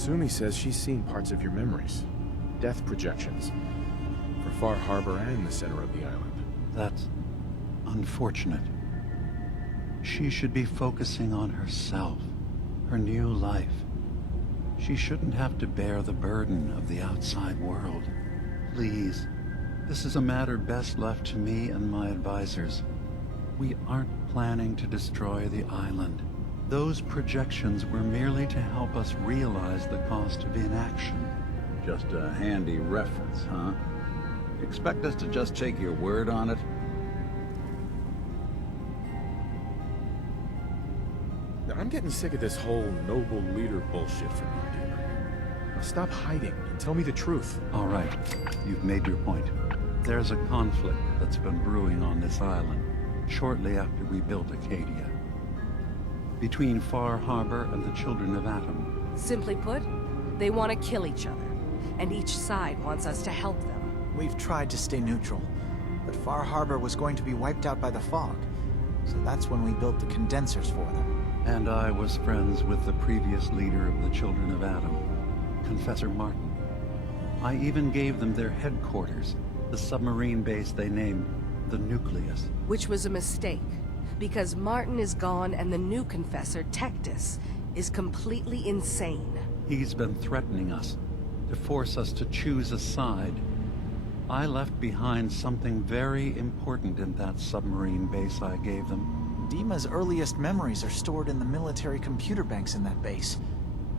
Sumi says she's seen parts of your memories. Death projections. For Far-Harbor and the center of the island. That's unfortunate. She should be focusing on herself, her new life. She shouldn't have to bear the burden of the outside world. Please, this is a matter best left to me and my advisors. We aren't planning to destroy the island. Those projections were merely to help us realize the cost of inaction. Just a handy reference, huh? Expect us to just take your word on it? I'm getting sick of this whole noble leader bullshit from you, DiMA. Now stop hiding and tell me the truth. All right, you've made your point. There's a conflict that's been brewing on this island shortly after we built Acadia. Between Far-Harbor and the Children of Atom. Simply put, they want to kill each other, and each side wants us to help them. We've tried to stay neutral, but Far-Harbor was going to be wiped out by the fog, so that's when we built the condensers for them. And I was friends with the previous leader of the Children of Atom, Confessor Martin. I even gave them their headquarters, the submarine base they named the Nucleus. Which was a mistake, because Martin is gone and the new Confessor, Tectus, is completely insane. He's been threatening us, to force us to choose a side. I left behind something very important in that submarine base I gave them. DiMA's earliest memories are stored in the military computer banks in that base.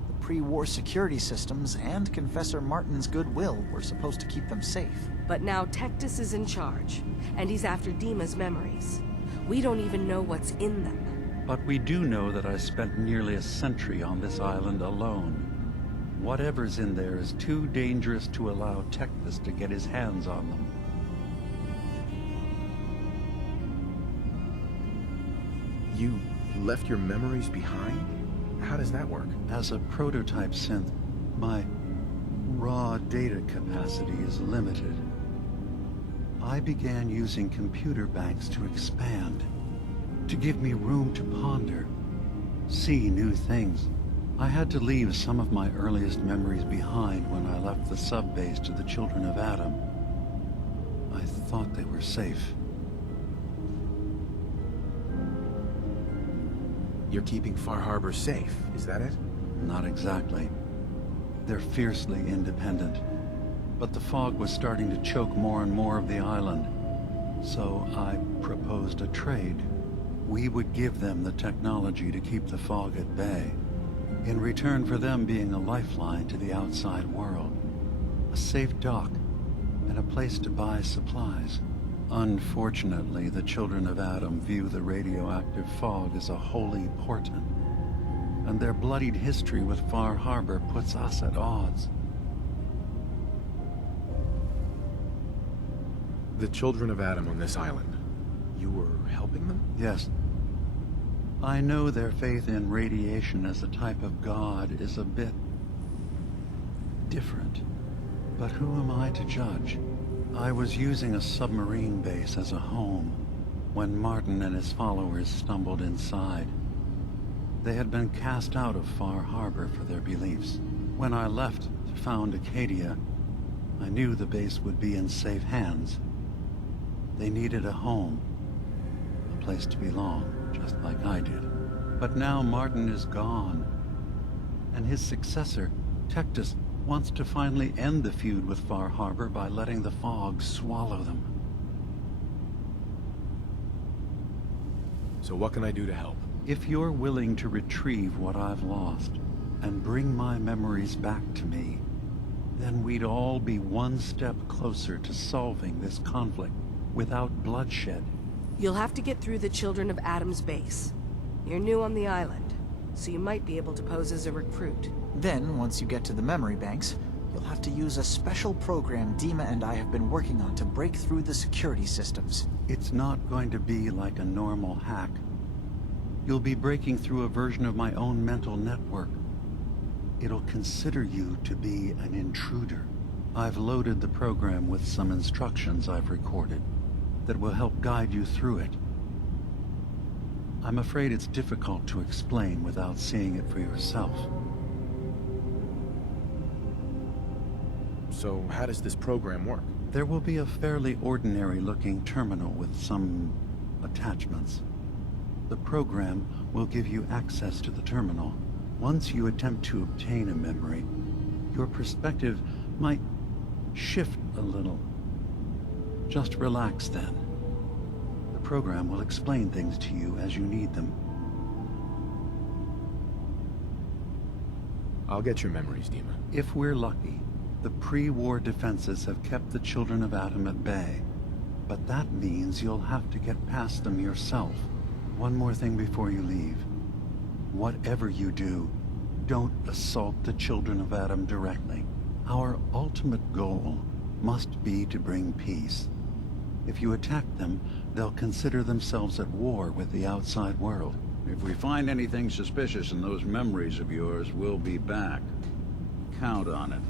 The pre-war security systems and Confessor Martin's goodwill were supposed to keep them safe. But now Tectus is in charge, and he's after DiMA's memories. We don't even know what's in them. But we do know that I spent nearly a century on this island alone. Whatever's in there is too dangerous to allow Tectus to get his hands on them. You left your memories behind? How does that work? As a prototype synth, my raw data capacity is limited. I began using computer banks to expand, to give me room to ponder, see new things. I had to leave some of my earliest memories behind when I left the sub-base to the Children of Atom. I thought they were safe. You're keeping Far-Harbor safe, is that it? Not exactly. They're fiercely independent. But the fog was starting to choke more and more of the island. So I proposed a trade. We would give them the technology to keep the fog at bay, in return for them being a lifeline to the outside world, a safe dock, and a place to buy supplies. Unfortunately, the Children of Atom view the radioactive fog as a holy portent, and their bloodied history with Far-Harbor puts us at odds. The Children of Atom on this island. You were helping them? Yes. I know their faith in radiation as a type of god is a bit different, but who am I to judge? I was using a submarine base as a home when Martin and his followers stumbled inside. They had been cast out of Far-Harbor for their beliefs. When I left to found Acadia, I knew the base would be in safe hands. They needed a home, a place to belong, just like I did. But now Martin is gone, and his successor, Tectus, wants to finally end the feud with Far-Harbor by letting the fog swallow them. So what can I do to help? If you're willing to retrieve what I've lost and bring my memories back to me, then we'd all be one step closer to solving this conflict without bloodshed. You'll have to get through the Children of Atom's base. You're new on the island, so you might be able to pose as a recruit. Then, once you get to the memory banks, you'll have to use a special program DiMA and I have been working on to break through the security systems. It's not going to be like a normal hack. You'll be breaking through a version of my own mental network. It'll consider you to be an intruder. I've loaded the program with some instructions I've recorded that will help guide you through it. I'm afraid it's difficult to explain without seeing it for yourself. So how does this program work? There will be a fairly ordinary-looking terminal with some attachments. The program will give you access to the terminal. Once you attempt to obtain a memory, your perspective might shift a little. Just relax then. The program will explain things to you as you need them. I'll get your memories, ДиМА. If we're lucky, the pre-war defenses have kept the children of Atom at bay. But that means you'll have to get past them yourself. One more thing before you leave. Whatever you do, don't assault the children of Atom directly. Our ultimate goal must be to bring peace. If you attack them, they'll consider themselves at war with the outside world. If we find anything suspicious in those memories of yours, we'll be back. Count on it.